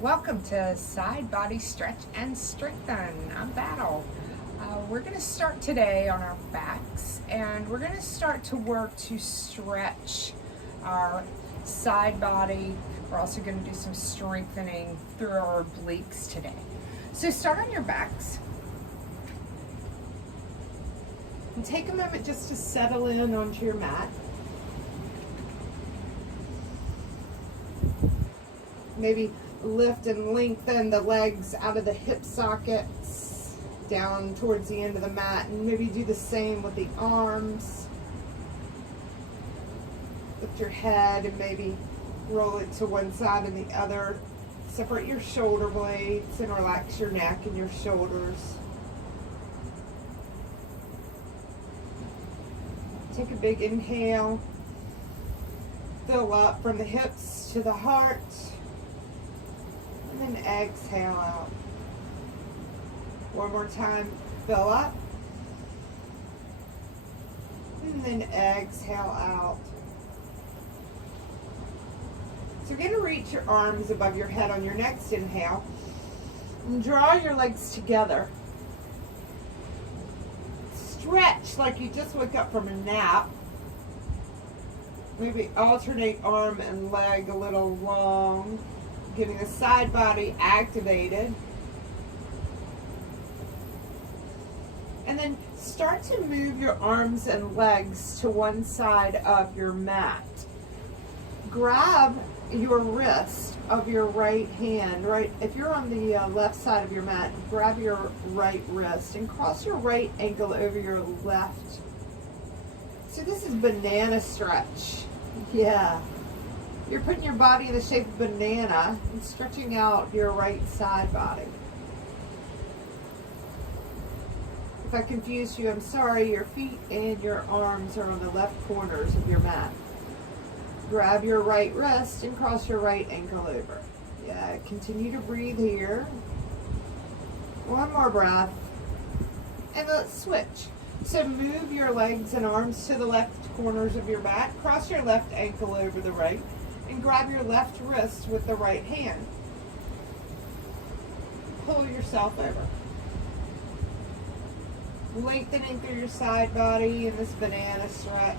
Welcome to Side Body Stretch and Strengthen. I'm Battle. We're going to start today on our backs, and we're going to start to work to stretch our side body. We're also going to do some strengthening through our obliques today. So start on your backs. And take a moment just to settle in onto your mat. Maybe lift and lengthen the legs out of the hip sockets down towards the end of the mat, and maybe do the same with the arms. Lift your head and maybe roll it to one side and the other. Separate your shoulder blades and relax your neck and your shoulders. Take a big inhale. Fill up from the hips to the heart. And then exhale out. One more time, fill up. And then exhale out. So you're going to reach your arms above your head on your next inhale. And draw your legs together. Stretch like you just woke up from a nap. Maybe alternate arm and leg a little long. Getting the side body activated. And then start to move your arms and legs to one side of your mat. Grab your wrist of your right hand, right? If you're on the left side of your mat, grab your right wrist and cross your right ankle over your left. So this is banana stretch. Yeah. You're putting your body in the shape of a banana and stretching out your right side body. If I confused you, I'm sorry. Your feet and your arms are on the left corners of your mat. Grab your right wrist and cross your right ankle over. Yeah, continue to breathe here. One more breath. And let's switch. So move your legs and arms to the left corners of your mat. Cross your left ankle over the right. And grab your left wrist with the right hand. Pull yourself over. Lengthening through your side body in this banana stretch.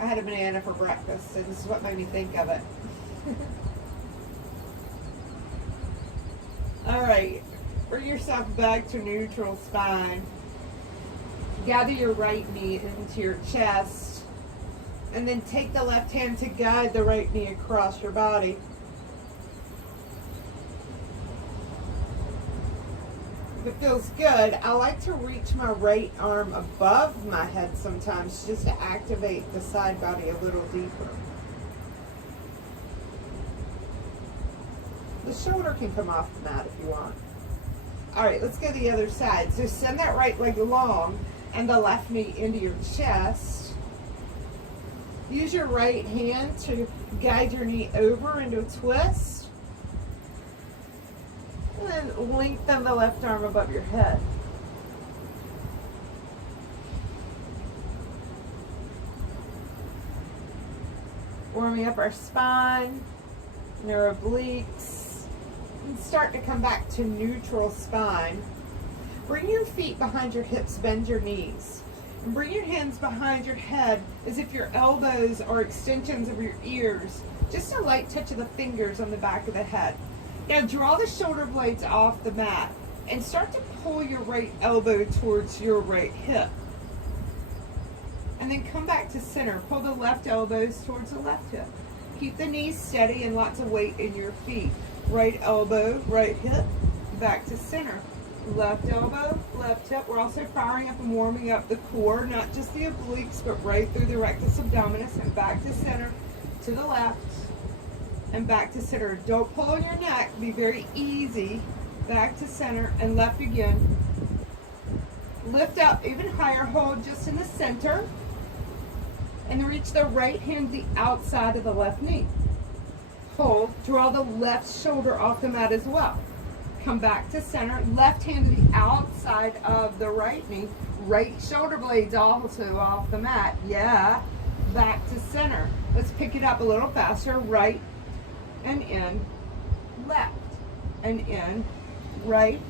I had a banana for breakfast, so this is what made me think of it. All right, bring yourself back to neutral spine. Gather your right knee into your chest. And then take the left hand to guide the right knee across your body. If it feels good, I like to reach my right arm above my head sometimes just to activate the side body a little deeper. The shoulder can come off the mat if you want. All right, let's go the other side. So send that right leg long and the left knee into your chest. Use your right hand to guide your knee over into a twist. And then lengthen the left arm above your head. Warming up our spine and our obliques. And start to come back to neutral spine. Bring your feet behind your hips, bend your knees. And bring your hands behind your head as if your elbows are extensions of your ears. Just a light touch of the fingers on the back of the head. Now draw the shoulder blades off the mat and start to pull your right elbow towards your right hip. And then come back to center. Pull the left elbows towards the left hip. Keep the knees steady and lots of weight in your feet. Right elbow, right hip, back to center. Left elbow, left hip. We're also firing up and warming up the core, not just the obliques, but right through the rectus abdominis and back to center, to the left, and back to center. Don't pull on your neck. Be very easy. Back to center and left again. Lift up even higher. Hold just in the center. And reach the right hand to the outside of the left knee. Hold. Draw the left shoulder off the mat as well. Come back to center, left hand to the outside of the right knee, right shoulder blades also off the mat. Yeah, back to center. Let's pick it up a little faster. Right and in, left and in, right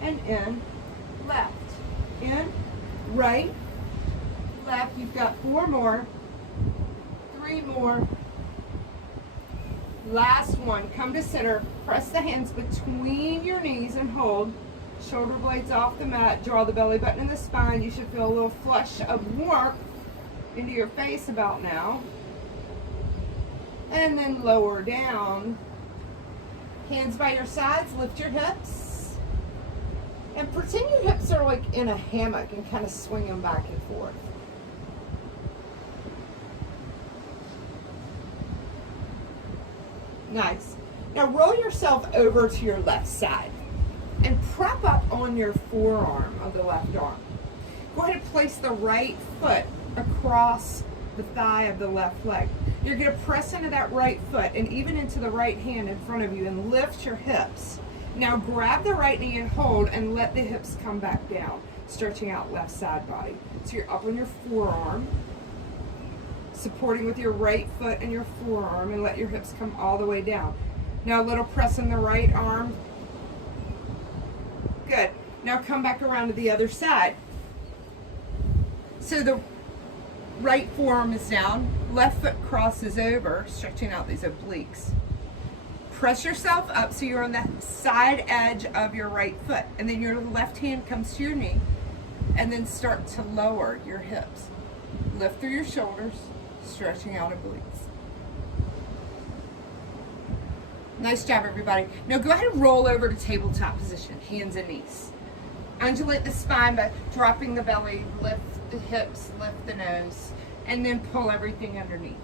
and in, left, in, right, left. You've got 4 more, 3 more. Last one. Come to center. Press the hands between your knees and hold. Shoulder blades off the mat. Draw the belly button in the spine. You should feel a little flush of warmth into your face about now. And then lower down. Hands by your sides. Lift your hips. And pretend your hips are like in a hammock and kind of swing them back and forth. Nice. Now roll yourself over to your left side and prop up on your forearm of the left arm. Go ahead and place the right foot across the thigh of the left leg. You're going to press into that right foot and even into the right hand in front of you and lift your hips. Now grab the right knee and hold and let the hips come back down, stretching out left side body. So you're up on your forearm, supporting with your right foot and your forearm, and let your hips come all the way down. Now a little press in the right arm. Good. Now come back around to the other side. So the right forearm is down, left foot crosses over, stretching out these obliques. Press yourself up so you're on the side edge of your right foot, and then your left hand comes to your knee, and then start to lower your hips. Lift through your shoulders, stretching out obliques. Nice job, everybody. Now go ahead and roll over to tabletop position, hands and knees. Undulate the spine by dropping the belly, lift the hips, lift the nose, and then pull everything underneath.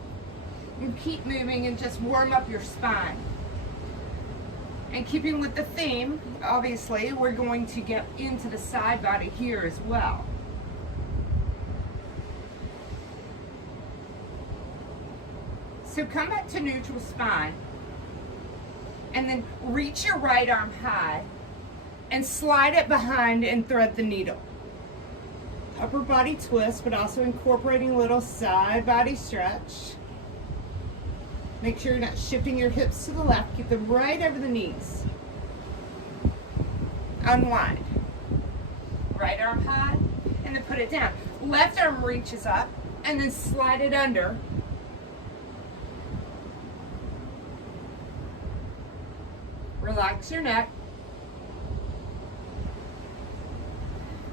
And keep moving and just warm up your spine. And keeping with the theme, obviously, we're going to get into the side body here as well. So come back to neutral spine, and then reach your right arm high and slide it behind and thread the needle. Upper body twist, but also incorporating a little side body stretch. Make sure you're not shifting your hips to the left. Keep them right over the knees. Unwind. Right arm high, and then put it down. Left arm reaches up, and then slide it under. Relax your neck.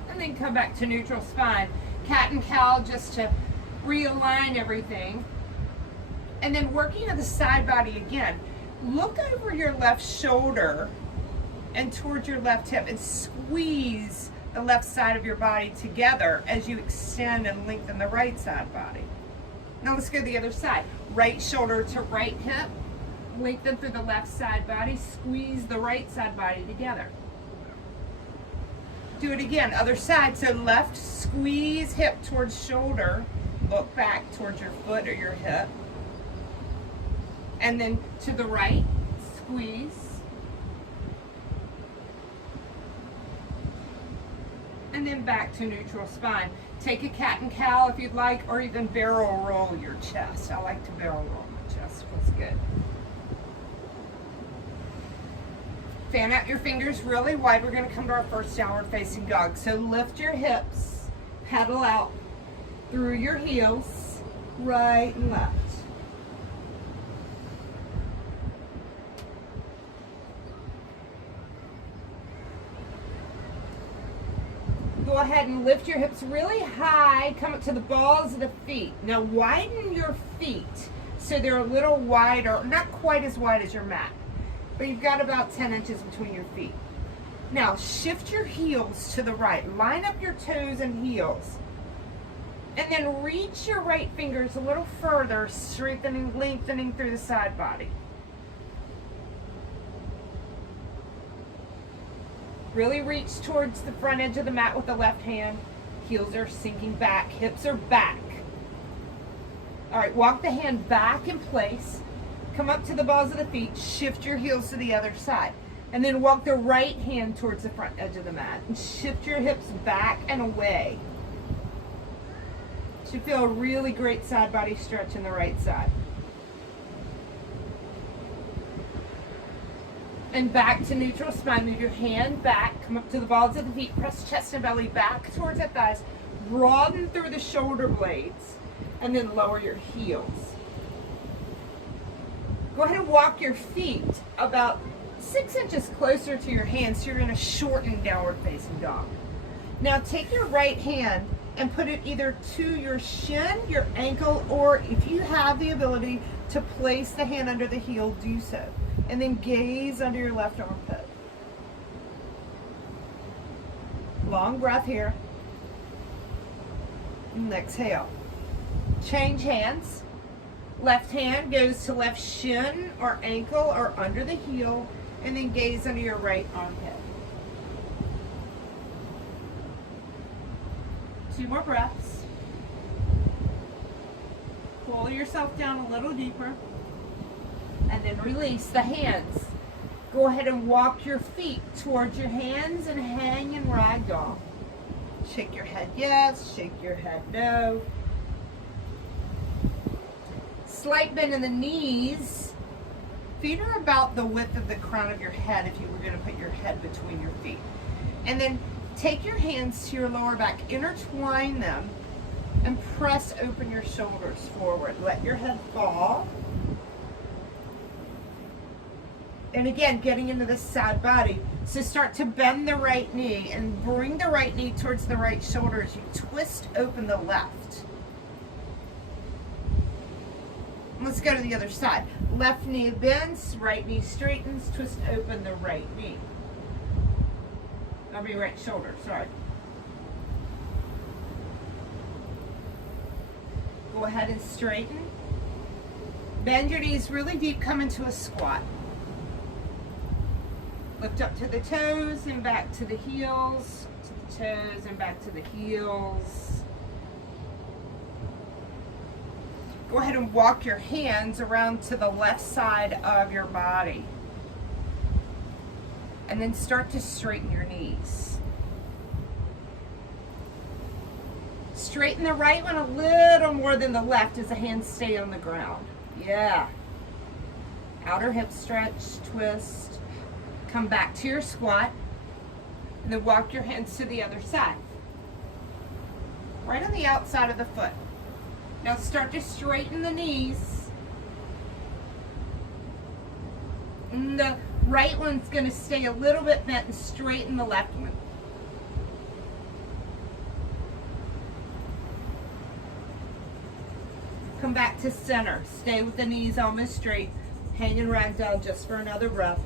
And then come back to neutral spine. Cat and cow just to realign everything. And then working on the side body again. Look over your left shoulder and towards your left hip and squeeze the left side of your body together as you extend and lengthen the right side body. Now let's go to the other side. Right shoulder to right hip. Lengthen through the left side body, squeeze the right side body together. Do it again, other side. So left, squeeze hip towards shoulder, look back towards your foot or your hip. And then to the right, squeeze. And then back to neutral spine. Take a cat and cow if you'd like, or even barrel roll your chest. I like to barrel roll my chest, feels good. Fan out your fingers really wide. We're going to come to our first downward facing dog. So lift your hips, pedal out through your heels, right and left. Go ahead and lift your hips really high, come up to the balls of the feet. Now widen your feet so they're a little wider, not quite as wide as your mat. But you've got about 10 inches between your feet. Now shift your heels to the right. Line up your toes and heels. And then reach your right fingers a little further, strengthening, lengthening through the side body. Really reach towards the front edge of the mat with the left hand. Heels are sinking back, hips are back. All right, walk the hand back in place. Come up to the balls of the feet, shift your heels to the other side. And then walk the right hand towards the front edge of the mat. And shift your hips back and away. Should feel a really great side body stretch in the right side. And back to neutral spine. Move your hand back. Come up to the balls of the feet. Press chest and belly back towards the thighs. Broaden through the shoulder blades. And then lower your heels. Go ahead and walk your feet about 6 inches closer to your hands, so you're in a shortened downward facing dog. Now take your right hand and put it either to your shin, your ankle, or if you have the ability to place the hand under the heel, do so. And then gaze under your left armpit. Long breath here. And exhale. Change hands. Left hand goes to left shin or ankle or under the heel, and then gaze under your right armpit. 2 more breaths. Pull yourself down a little deeper, and then release the hands. Go ahead and walk your feet towards your hands and hang in ragdoll. Shake your head yes, shake your head no. Slight bend in the knees. Feet are about the width of the crown of your head if you were going to put your head between your feet. And then take your hands to your lower back, intertwine them, and press open your shoulders forward. Let your head fall. And again, getting into this side body. So start to bend the right knee and bring the right knee towards the right shoulder as you twist open the left. Let's go to the other side. Left knee bends, right knee straightens, twist open the right knee. That'll be right shoulder, sorry. Go ahead and straighten. Bend your knees really deep, come into a squat. Lift up to the toes and back to the heels, to the toes and back to the heels. Go ahead and walk your hands around to the left side of your body. And then start to straighten your knees. Straighten the right one a little more than the left as the hands stay on the ground. Yeah. Outer hip stretch, twist. Come back to your squat. And then walk your hands to the other side. Right on the outside of the foot. Now start to straighten the knees. And the right one's going to stay a little bit bent and straighten the left one. Come back to center. Stay with the knees almost straight. Hang in ragdoll just for another breath.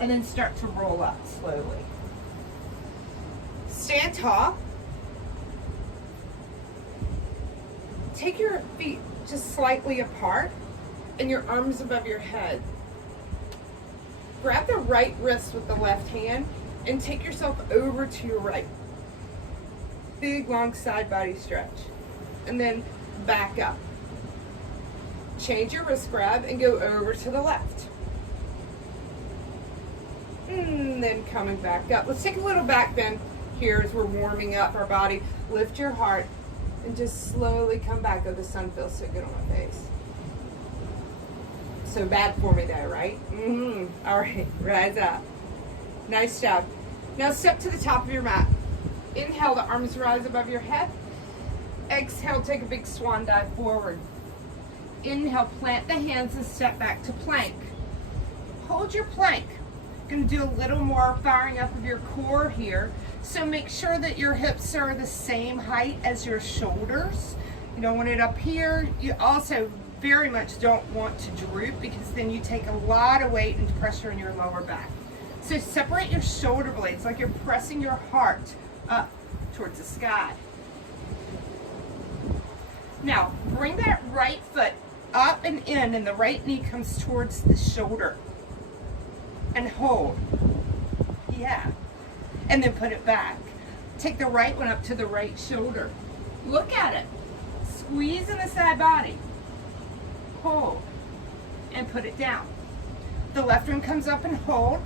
And then start to roll up slowly. Stand tall. Take your feet just slightly apart and your arms above your head. Grab the right wrist with the left hand and take yourself over to your right. Big long side body stretch. And then back up. Change your wrist grab and go over to the left. And then coming back up. Let's take a little back bend here as we're warming up our body. Lift your heart. And just slowly come back. Oh, the sun feels so good on my face. So bad for me though, right? All right, rise up. Nice job. Now step to the top of your mat. Inhale, the arms rise above your head. Exhale, take a big swan dive forward. Inhale, plant the hands and step back to plank. Hold your plank. Going to do a little more firing up of your core here. So make sure that your hips are the same height as your shoulders. You don't want it up here. You also very much don't want to droop because then you take a lot of weight and pressure in your lower back. So separate your shoulder blades like you're pressing your heart up towards the sky. Now bring that right foot up and in, and the right knee comes towards the shoulder. And hold. Yeah. And then put it back. Take the right one up to the right shoulder. Look at it. Squeeze in the side body. Hold. And put it down. The left one comes up and hold.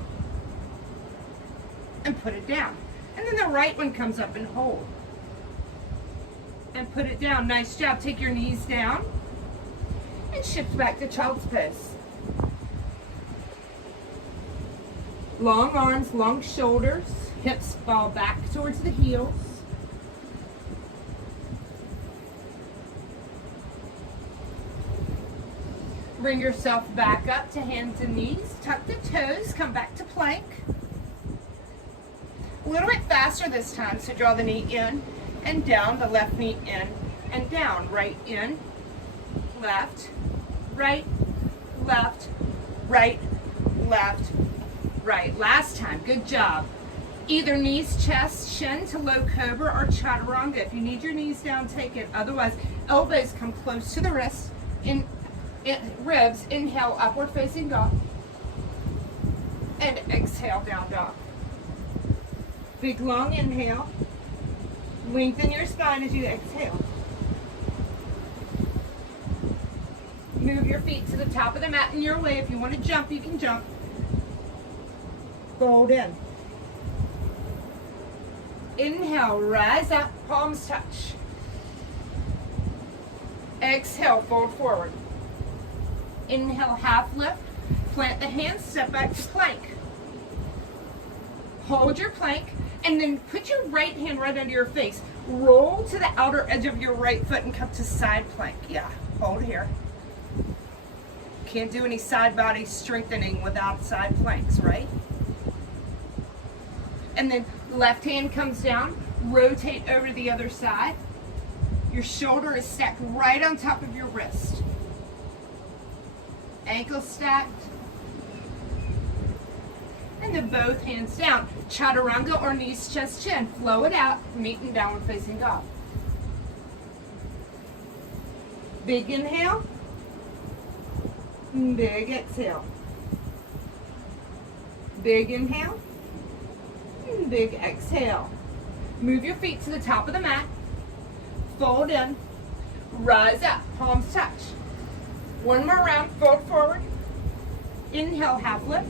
And put it down. And then the right one comes up and hold. And put it down. Nice job. Take your knees down. And shift back to child's pose. Long arms, long shoulders, hips fall back towards the heels. Bring yourself back up to hands and knees. Tuck the toes, come back to plank. A little bit faster this time, so draw the knee in and down, the left knee in and down. Right in, left, right, left, right, left, right. Last time, good job. Either knees, chest, shin to low cobra or chaturanga. If you need your knees down, take it. Otherwise, elbows come close to the wrists. Ribs, inhale, upward facing dog. And exhale, down dog. Big long inhale. Lengthen your spine as you exhale. Move your feet to the top of the mat in your way. If you want to jump, you can jump. Fold in. Inhale, rise up, palms touch. Exhale, fold forward. Inhale, half lift. Plant the hands, step back to plank. Hold your plank, and then put your right hand right under your face. Roll to the outer edge of your right foot and come to side plank. Yeah, hold here. Can't do any side body strengthening without side planks, right? And then left hand comes down, rotate over to the other side. Your shoulder is stacked right on top of your wrist. Ankle stacked. And then both hands down. Chaturanga or knees, chest, chin. Flow it out, meet in downward facing dog. Big inhale. Big exhale. Big inhale. Big exhale. Move your feet to the top of the mat. Fold in. Rise up. Palms touch. One more round. Fold forward. Inhale, half lift.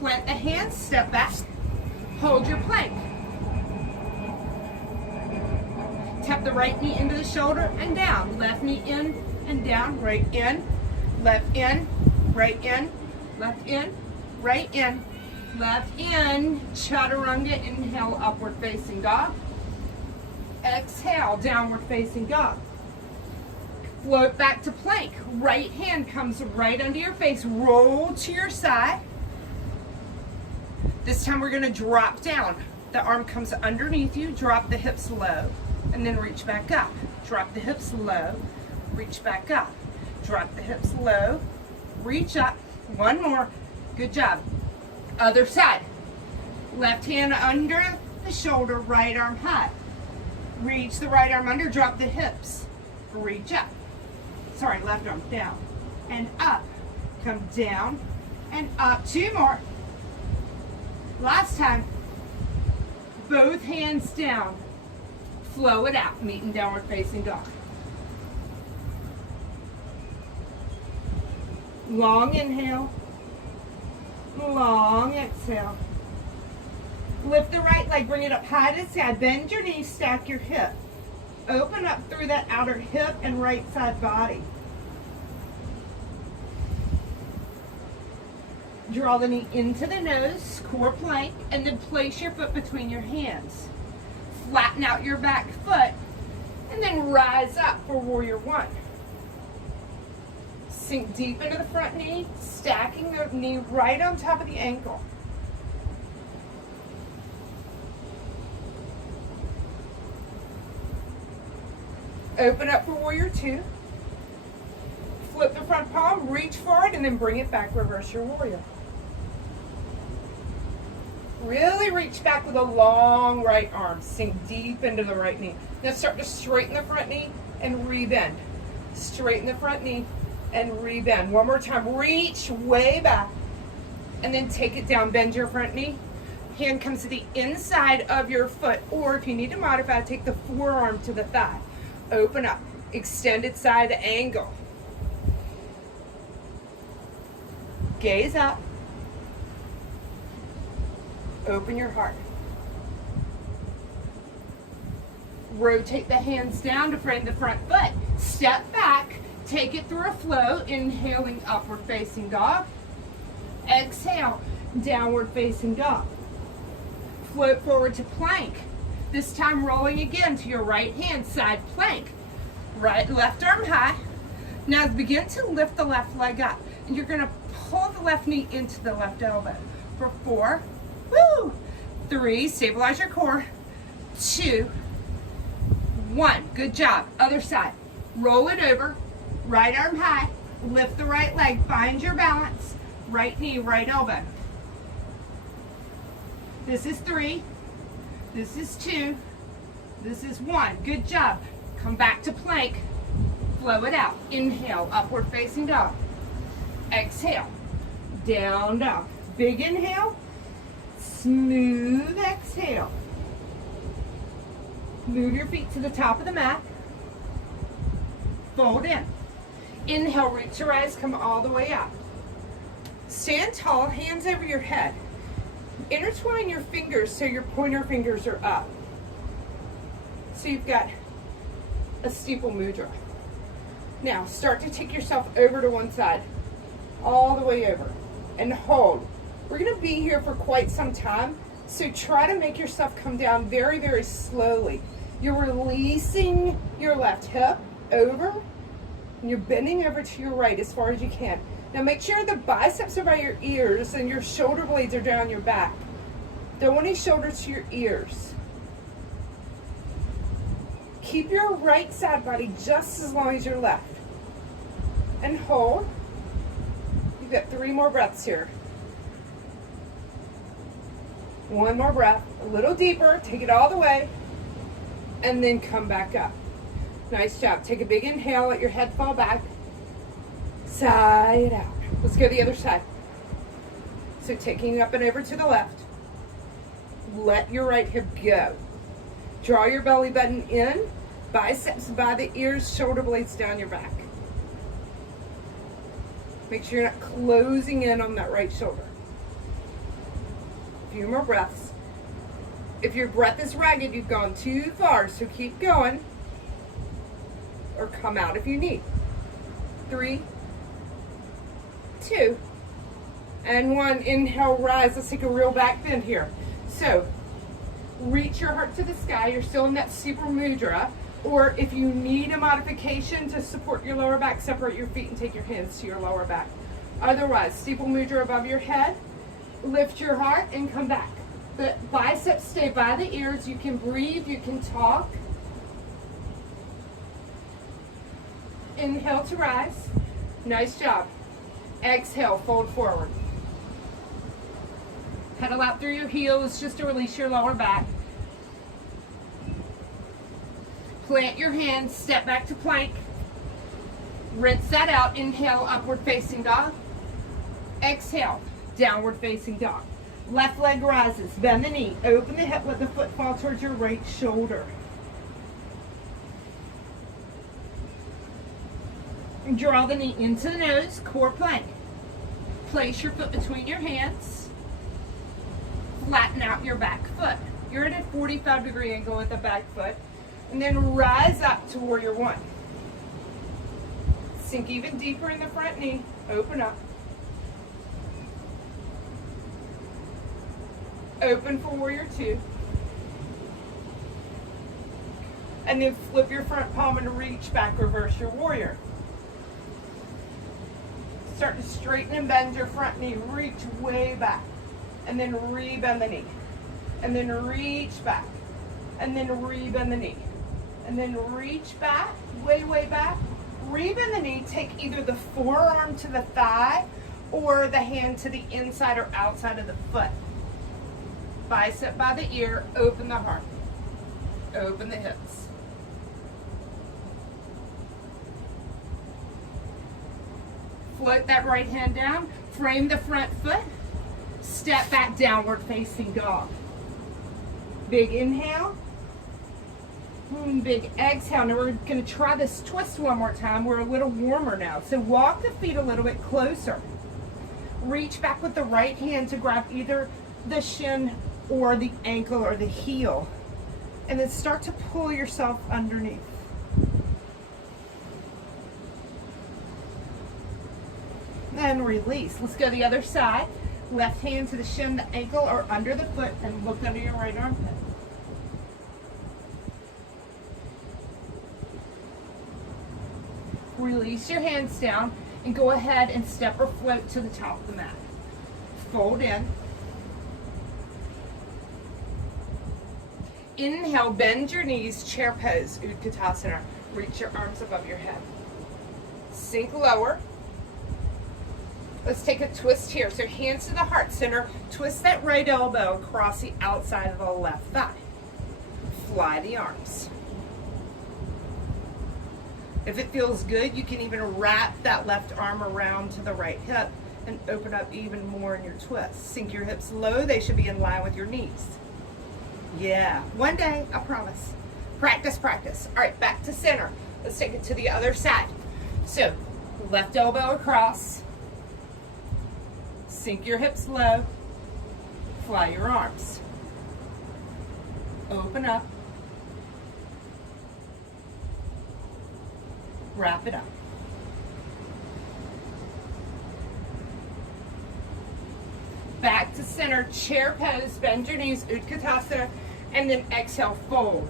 Plant the hands. Step back. Hold your plank. Tap the right knee into the shoulder and down. Left knee in and down. Right in. Left in. Right in. Left in. Right in. Left in. Chaturanga. Inhale, upward facing dog. Exhale, downward facing dog. Float back to plank. Right hand comes right under your face. Roll to your side. This time we're going to drop down. The arm comes underneath you. Drop the hips low. And then reach back up. Drop the hips low. Reach back up. Drop the hips low. Reach up. One more. Good job. Other side. Left hand under the shoulder. Right arm high. Reach the right arm under. Drop the hips. Reach up. Sorry, left arm down and up. Come down and up. Two more. Last time. Both hands down. Flow it out. Meet in downward facing dog. Long inhale. Long exhale. Lift the right leg. Bring it up high to the sky. Bend your knees. Stack your hip. Open up through that outer hip and right side body. Draw the knee into the nose, core plank, and then place your foot between your hands. Flatten out your back foot, and then rise up for warrior one. Sink deep into the front knee, stacking the knee right on top of the ankle. Open up for warrior two. Flip the front palm, reach forward, and then bring it back, reverse your warrior. Really reach back with a long right arm. Sink deep into the right knee. Now start to straighten the front knee and rebend. Straighten the front knee and rebend. One more time. Reach way back. And then take it down. Bend your front knee. Hand comes to the inside of your foot. Or if you need to modify, take the forearm to the thigh. Open up. Extended side angle. Gaze up. Open your heart. Rotate the hands down to frame the front foot. Step back. Take it through a flow. Inhaling upward facing dog. Exhale. downward facing dog. Float forward to plank. This time rolling again to your right hand side plank. Right, left arm high. Now begin to lift the left leg up. And you're gonna pull the left knee into the left elbow. For 4, 3, stabilize your core, 2, 1, good job. Other side, roll it over, right arm high, lift the right leg, find your balance, right knee, right elbow. This is 3, this is 2, this is 1, good job. Come back to plank, flow it out. Inhale, upward facing dog. Exhale, down dog. Big inhale, smooth exhale. Move your feet to the top of the mat. Fold in. Inhale, reach your eyes, come all the way up. Stand tall, hands over your head. Intertwine your fingers so your pointer fingers are up. So you've got a steeple mudra. Now start to take yourself over to one side, all the way over, and hold. We're gonna be here for quite some time, so try to make yourself come down very, very slowly. You're releasing your left hip over, and you're bending over to your right as far as you can. Now make sure the biceps are by your ears and your shoulder blades are down your back. Don't want any shoulders to your ears. Keep your right side body just as long as your left. And hold. You've got 3 more breaths here. 1 more breath, a little deeper, take it all the way, and then come back up. Nice job. Take a big inhale, let your head fall back. Sigh it out. Let's go to the other side. So taking up and over to the left. Let your right hip go. Draw your belly button in, biceps by the ears, shoulder blades down your back. Make sure you're not closing in on that right shoulder. A few more breaths. If your breath is ragged, you've gone too far, so keep going. Or come out if you need. 3, 2, and 1. Inhale, rise. Let's take a real back bend here. So, reach your heart to the sky. You're still in that steeple mudra. Or if you need a modification to support your lower back, separate your feet and take your hands to your lower back. Otherwise, steeple mudra above your head. Lift your heart and come back. The biceps stay by the ears. You can breathe, you can talk. Inhale to rise. Nice job. Exhale, fold forward. Pedal out through your heels just to release your lower back. Plant your hands, step back to plank. Rinse that out. Inhale, upward facing dog. Exhale, downward facing dog. Left leg rises, bend the knee, open the hip, let the foot fall towards your right shoulder. Draw the knee into the nose, core plank. Place your foot between your hands. Flatten out your back foot. You're at a 45-degree angle with the back foot. And then rise up to warrior 1. Sink even deeper in the front knee. Open up. Open for warrior 2. And then flip your front palm and reach back, reverse your warrior. Start to straighten and bend your front knee. Reach way back. And then re-bend the knee. And then reach back. And then re-bend the knee. And then reach back, way, way back. Re-bend the knee. Take either the forearm to the thigh or the hand to the inside or outside of the foot. Bicep by the ear. Open the heart. Open the hips. Float that right hand down. Frame the front foot. Step back, downward facing dog. Big inhale. Big exhale. Now we're going to try this twist one more time. We're a little warmer now. So walk the feet a little bit closer. Reach back with the right hand to grab either the shin or the ankle or the heel. And then start to pull yourself underneath. And release. Let's go the other side. Left hand to the shin, the ankle, or under the foot, and look under your right armpit. Release your hands down and go ahead and step or float to the top of the mat. Fold in. Inhale, bend your knees, chair pose, Utkatasana. Reach your arms above your head. Sink lower. Let's take a twist here. So hands to the heart center. Twist that right elbow across the outside of the left thigh. Fly the arms. If it feels good, you can even wrap that left arm around to the right hip and open up even more in your twist. Sink your hips low. They should be in line with your knees. Yeah, one day, I promise. Practice, practice. All right, back to center. Let's take it to the other side. So, left elbow across. Sink your hips low. Fly your arms. Open up. Wrap it up. Back to center, chair pose, bend your knees, Utkatasana, and then exhale, fold.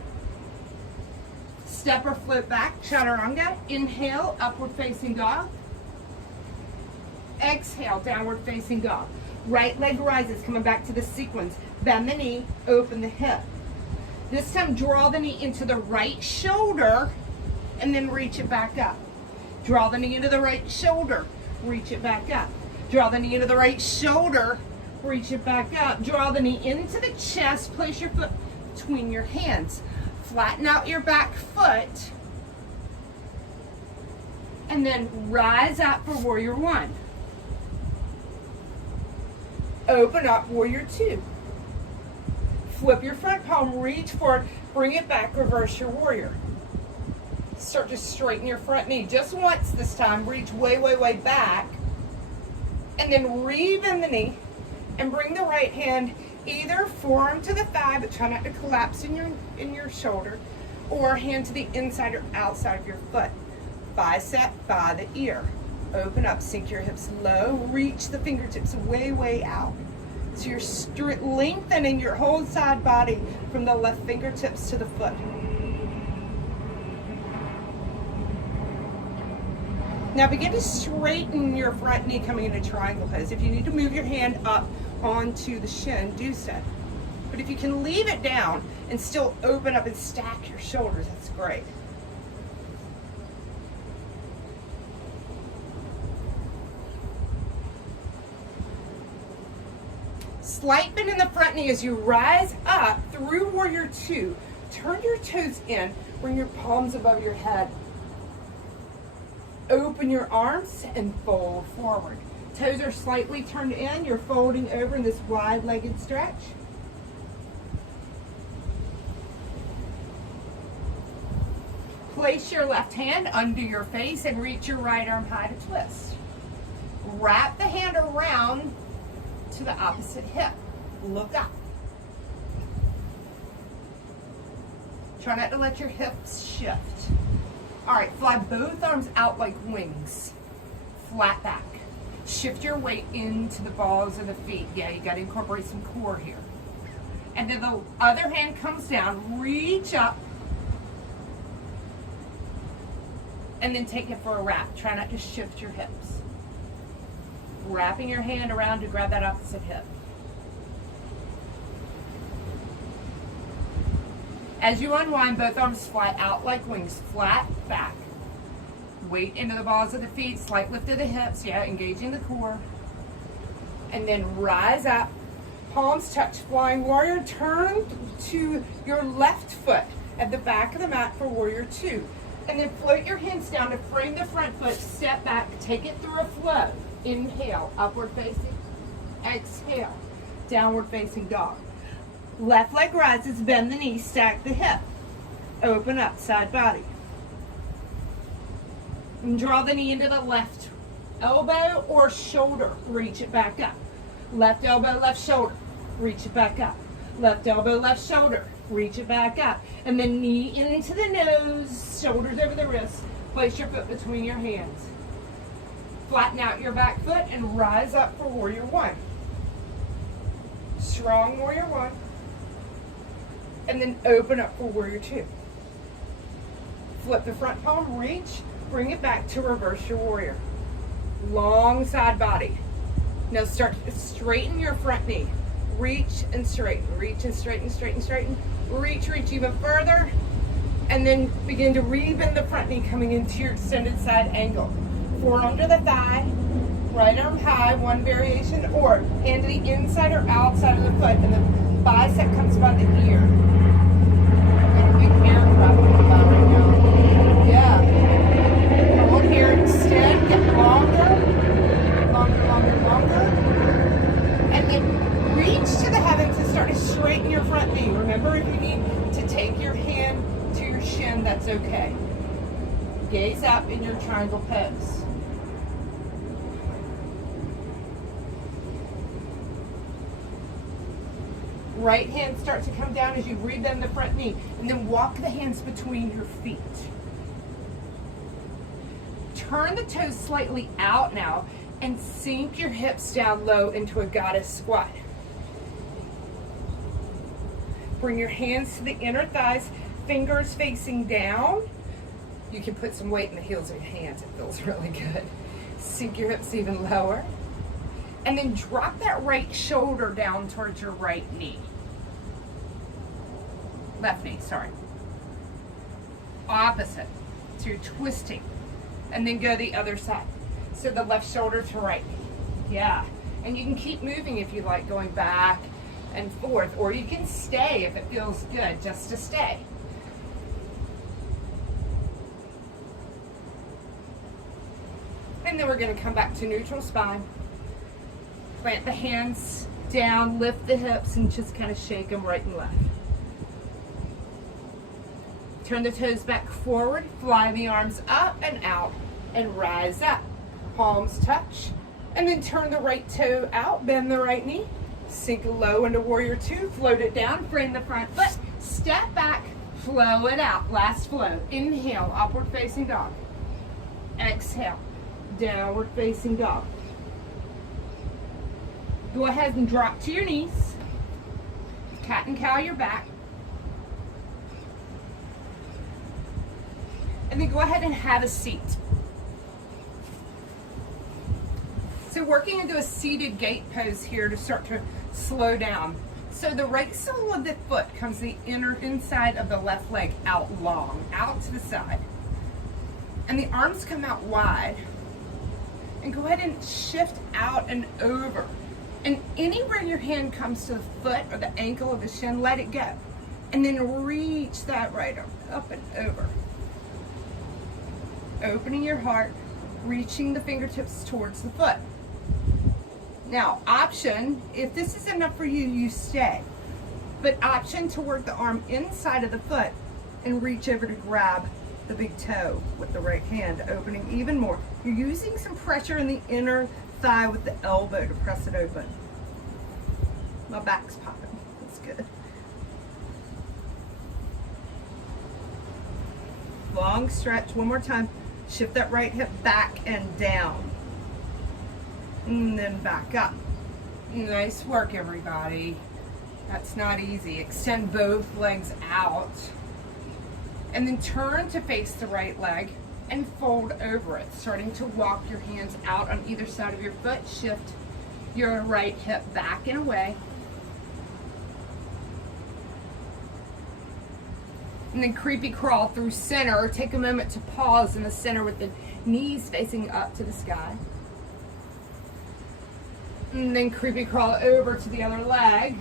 Step or float back, Chaturanga. Inhale, upward facing dog. Exhale, downward facing dog. Right leg rises, coming back to the sequence. Bend the knee, open the hip. This time, draw the knee into the right shoulder and then reach it back up. Draw the knee into the right shoulder, reach it back up. Draw the knee into the right shoulder, reach it back up. Draw the knee into the chest, place your foot between your hands. Flatten out your back foot, and then rise up for warrior one. Open up, warrior two. Flip your front palm, reach forward, bring it back, reverse your warrior. Start to straighten your front knee. Just once this time, reach way, way, way back. And then re-bend the knee and bring the right hand either forearm to the thigh, but try not to collapse in your shoulder, or hand to the inside or outside of your foot. Bicep by the ear. Open up, sink your hips low, reach the fingertips way, way out. So you're lengthening your whole side body from the left fingertips to the foot. Now begin to straighten your front knee coming into triangle pose. If you need to move your hand up onto the shin, do so. But if you can leave it down and still open up and stack your shoulders, that's great. Slight bend in the front knee as you rise up through warrior two. Turn your toes in, bring your palms above your head. Open your arms and fold forward. Toes are slightly turned in. You're folding over in this wide-legged stretch. Place your left hand under your face and reach your right arm high to twist. Wrap the hand around to the opposite hip. Look up. Try not to let your hips shift. All right, fly both arms out like wings. Flat back. Shift your weight into the balls of the feet. Yeah, you got to incorporate some core here. And then the other hand comes down, reach up, and then take it for a wrap. Try not to shift your hips. Wrapping your hand around to grab that opposite hip. As you unwind, both arms fly out like wings, flat back. Weight into the balls of the feet, slight lift of the hips, yeah, engaging the core. And then rise up, palms touch, flying warrior. Turn to your left foot at the back of the mat for warrior two. And then float your hands down to frame the front foot, step back, take it through a flow. Inhale, upward facing. Exhale, downward facing dog. Left leg rises, bend the knee, stack the hip. Open up, side body. And draw the knee into the left elbow or shoulder. Reach it back up. Left elbow, left shoulder. Reach it back up. Left elbow, left shoulder. Reach it back up. And then knee into the nose, shoulders over the wrists. Place your foot between your hands. Flatten out your back foot and rise up for warrior one. Strong warrior one. And then open up for warrior two. Flip the front palm, reach, bring it back to reverse your warrior. Long side body. Now start to straighten your front knee. Reach and straighten, reach and straighten, straighten, straighten. Reach even further. And then begin to rebend the front knee coming into your extended side angle. Forearm to the thigh, right arm high, one variation, or hand to the inside or outside of the foot, and the bicep comes by the ear. Got a big aircraft going by right now. Yeah. Hold here, extend, get longer, longer, longer, longer. And then reach to the heavens and start to straighten your front knee. Remember, if you need to take your hand to your shin, that's okay. Gaze up in your triangle pose. Right hand start to come down as you rebend the front knee, and then walk the hands between your feet. Turn the toes slightly out now and sink your hips down low into a goddess squat. Bring your hands to the inner thighs, fingers facing down. You can put some weight in the heels of your hands. It feels really good. Sink your hips even lower. And then drop that right shoulder down towards your right knee. Left knee, sorry. Opposite. So you're twisting. And then go the other side. So the left shoulder to right knee. Yeah. And you can keep moving if you like, going back and forth. Or you can stay if it feels good, just to stay. And then we're going to come back to neutral spine. Plant the hands down, lift the hips, and just kind of shake them right and left. Turn the toes back forward, fly the arms up and out, and rise up. Palms touch, and then turn the right toe out, bend the right knee, sink low into warrior two, float it down, frame the front foot, step back, flow it out. Last flow. Inhale, upward facing dog. Exhale, downward facing dog. Go ahead and drop to your knees. Cat and cow your back. And then go ahead and have a seat. So working into a seated gate pose here to start to slow down. So the right sole of the foot comes the inside of the left leg out long, out to the side. And the arms come out wide. And go ahead and shift out and over. And anywhere your hand comes to the foot or the ankle or the shin, let it go. And then reach that right arm up and over. Opening your heart, reaching the fingertips towards the foot. Now, option, if this is enough for you, you stay. But option to work the arm inside of the foot and reach over to grab the big toe with the right hand, opening even more. You're using some pressure in the inner thigh with the elbow to press it open. My back's popping. That's good. Long stretch. One more time. Shift that right hip back and down. And then back up. Nice work, everybody. That's not easy. Extend both legs out. And then turn to face the right leg and fold over it. Starting to walk your hands out on either side of your foot. Shift your right hip back and away. And then creepy crawl through center. Take a moment to pause in the center with the knees facing up to the sky. And then creepy crawl over to the other leg.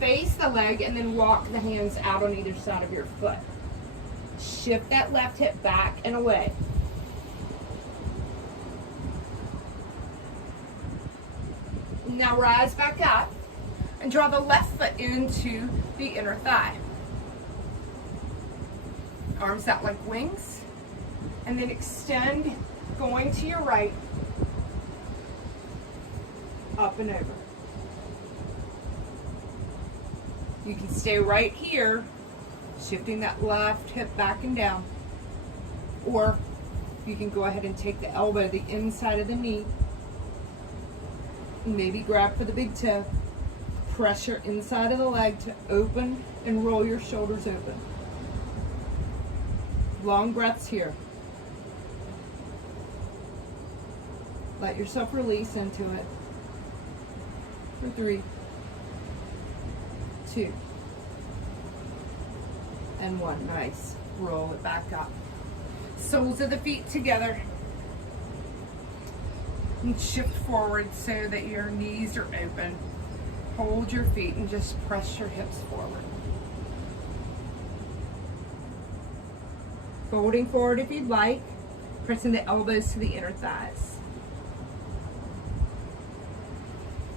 Face the leg and then walk the hands out on either side of your foot. Shift that left hip back and away. Now rise back up and draw the left foot into the inner thigh. Arms out like wings. And then extend, going to your right, up and over. You can stay right here, shifting that left hip back and down. Or you can go ahead and take the elbow, the inside of the knee, and maybe grab for the big toe. Press your inside of the leg to open and roll your shoulders open. Long breaths here. Let yourself release into it. For 3, 2, and 1. Nice. Roll it back up. Soles of the feet together. And shift forward so that your knees are open. Hold your feet and just press your hips forward. Folding forward if you'd like. Pressing the elbows to the inner thighs.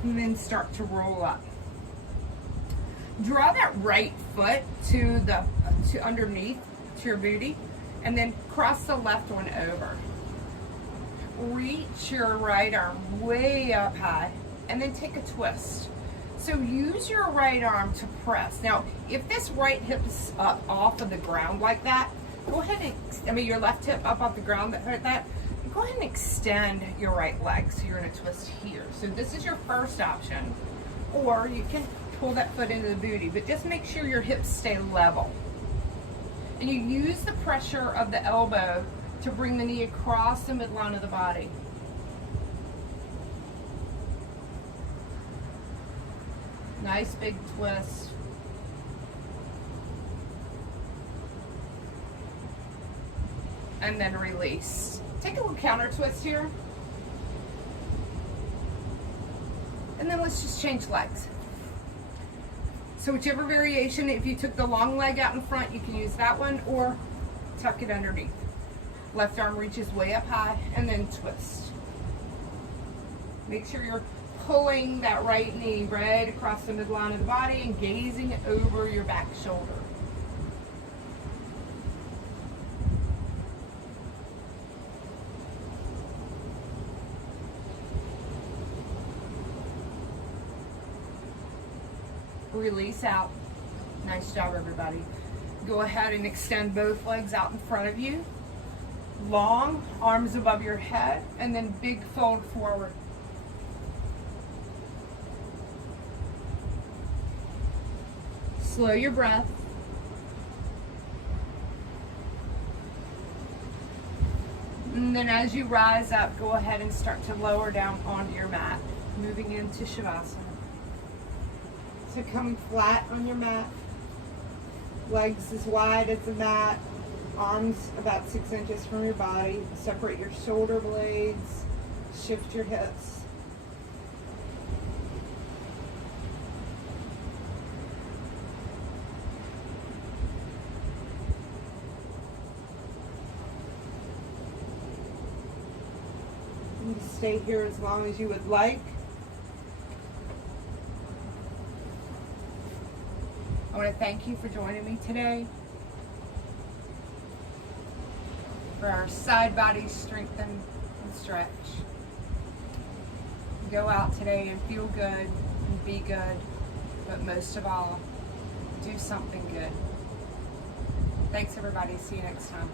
And then start to roll up. Draw that right foot to underneath to your booty, and then cross the left one over. Reach your right arm way up high, and then take a twist. So use your right arm to press. Now, if this right hip is up off of the ground like that, go ahead and, your left hip up off the ground like that, go ahead and extend your right leg so you're in a twist here. So this is your first option. Or you can pull that foot into the booty, but just make sure your hips stay level. And you use the pressure of the elbow to bring the knee across the midline of the body. Nice big twist. And then release. Take a little counter twist here. And then let's just change legs. So whichever variation, if you took the long leg out in front, you can use that one, or tuck it underneath. Left arm reaches way up high, and then twist. Make sure you're pulling that right knee right across the midline of the body and gazing over your back shoulder. Release out. Nice job, everybody. Go ahead and extend both legs out in front of you. Long arms above your head, and then big fold forward. Slow your breath. And then as you rise up, go ahead and start to lower down onto your mat, moving into Shavasana. So come flat on your mat, legs as wide as the mat, arms about 6 inches from your body. Separate your shoulder blades, shift your hips. You can stay here as long as you would like. I want to thank you for joining me today for our side body strengthen and stretch. Go out today and feel good and be good, but most of all, do something good. Thanks, everybody. See you next time.